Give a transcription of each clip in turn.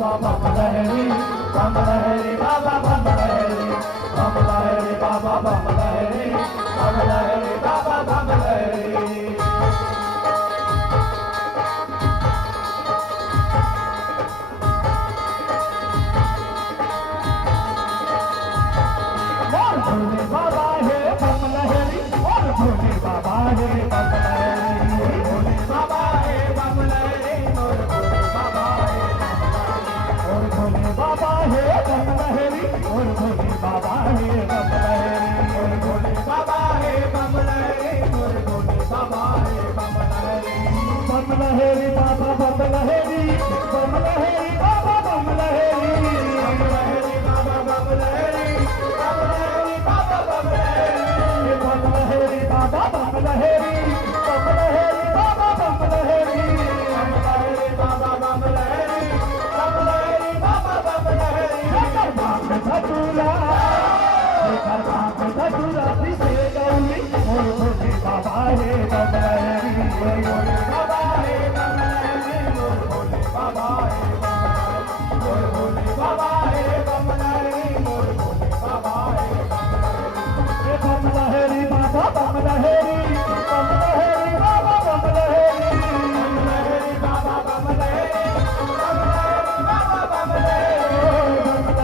बाबा बम लहरी बाबा बम लहरी बाबा बम लहरी बाबा बम लहरी। भोले बाबा है बम लहरी और भोले बाबा है बम लहरी, भोले बाबा है बम लहरी और भोले बाबा है और भोले बाबा है बम लहरी और भोले बाबा है बम लहरी और भोले बाबा है बम लहरी और भोले बाबा है बम लहरी। बम लहरी बाबा बम लहरी बाबा बम लहरी बाबा बम लहरी बाबा बम लहरी बम लहरी बाबा बम लहरी बाबा बम लहरी बाबा बम लहरी बाबा बम लहरी। लेकर भांग धतूरा पिसे गौरी और भोले बाबा है बम लहरी भोले बाबा है बम लहरी और भोले बाबा है और भोले बाबा है बम लहरी और भोले बाबा है बम लहरी बाबा बम लहरी बाबा बम लहरी बाबा बम लहरी बाबा बम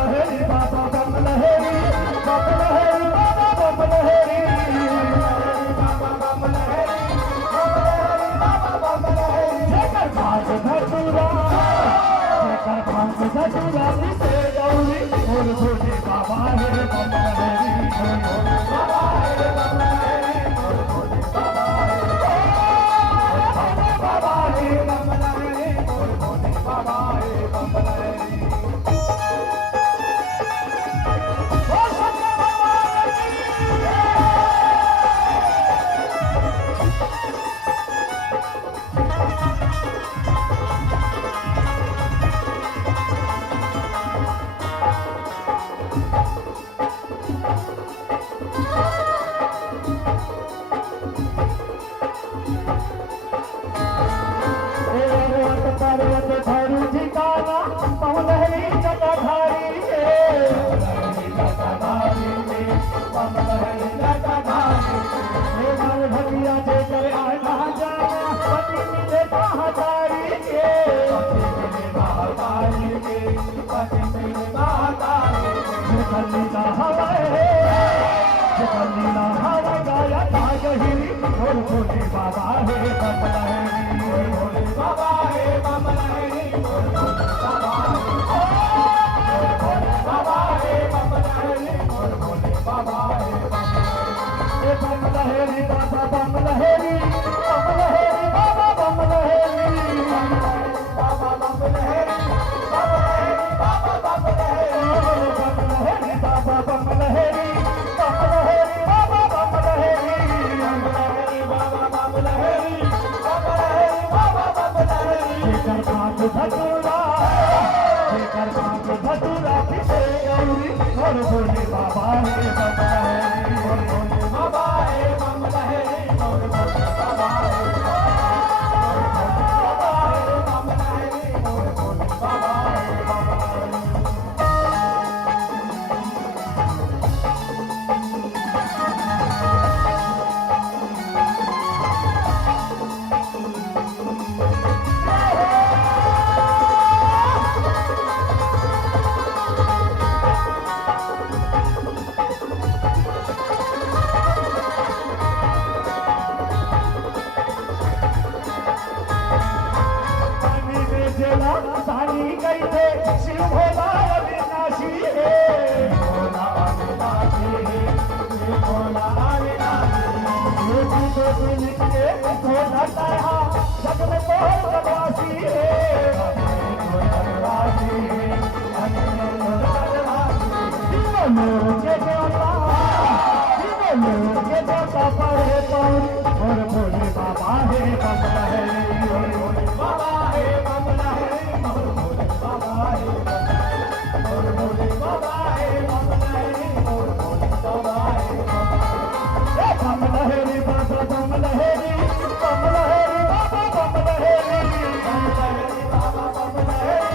लहरी बाबा बम लहरी बाबा बम लहरी बाबा बम लहरी बाबा बम लहरी। लेकर भांग धतूरा पिसे गौरी और भोले बाबा है बम लहरी भोले बाबा है बम लहरी और भोले बाबा है बाबा है बम लहरी और भोले बाबा है बम लहरी। पर्वत धरू ठिकाना पवलहरी जटाधारी भटिया जे कर आना जाना पति मिले महातारी के पति मिले महातारी नीला हवा गाया तागहिरी और भोले बाबा है बम लहरी भोले बाबा है बम लहरी और भोले बाबा है बम लहरी और भोले बाबा है बम लहरी बाबा बम लहरी बाबा बम लहरी बाबा बम लहरी बाबा बम लहरी बाबा बम लहरी बाबा बम लहरी बाबा बम लहरी बाबा बम लहरी। लेकर भांग धतूरा पिसे गौरी और भोले बाबा है बम लहरी भोले बाबा है बम लहरी और भोले बाबा है बम लहरी और भोले बाबा है बम लहरी। सानी गई थे शिव भोला अविनाशी है भोला अविनाशी है भोला अविनाशी तो निकले भोला ताया जग में तोहर बनवासी है के देवता पड़े कौन और भोले बाबा है बम लहरी भोले बाबा है बम लहरी और भोले बाबा है और भोले बाबा है बम लहरी और भोले बाबा है बम लहरी बाबा बम लहरी बाबा बम लहरी बाबा बम लहरी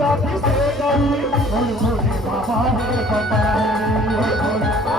रात से गई, बोल भोले बाबा है बम लहरी, बोल